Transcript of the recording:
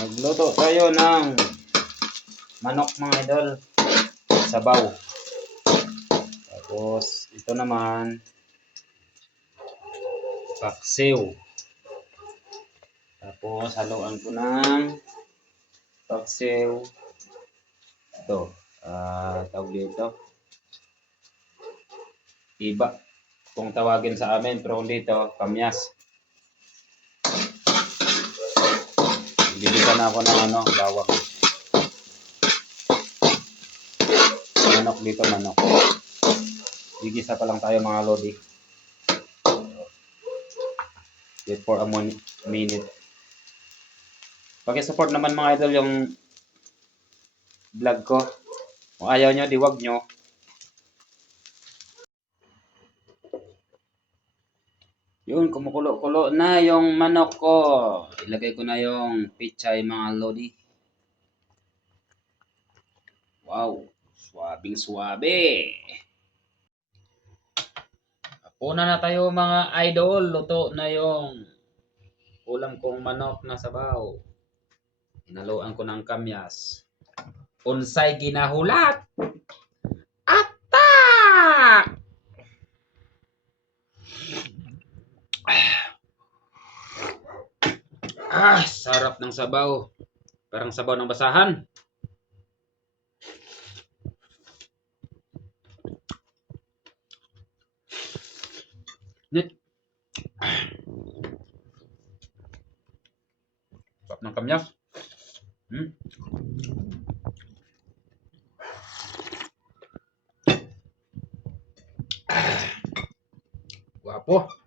Magluto tayo ng manok mga idol. Sabaw. Tapos ito naman paksiw. Tapos haluan ko ng paksiw. Ito. Tawag dito. Iba. Kung tawagin sa amin, pero dito, kamyas. Bibigyan na ako ng bawang. Manok dito, manok. Gigisa pa lang tayo mga lodi. Wait for a minute. Paki-support naman mga idol yung vlog ko. Kung ayaw nyo, di wag nyo. Yun, kumukulo-kulo na yung manok ko. Ilagay ko na yung pichay mga lodi. Wow, swabing swabe. Una na tayo mga idol. Luto na yung ulam kong manok na sabaw. Hinaluan ko ng kamyas. Unsay ginahulat. Atak! Sarap ng sabaw. Parang sabaw ng basahan. Nit. Sarap ng kamyas. Guwapo.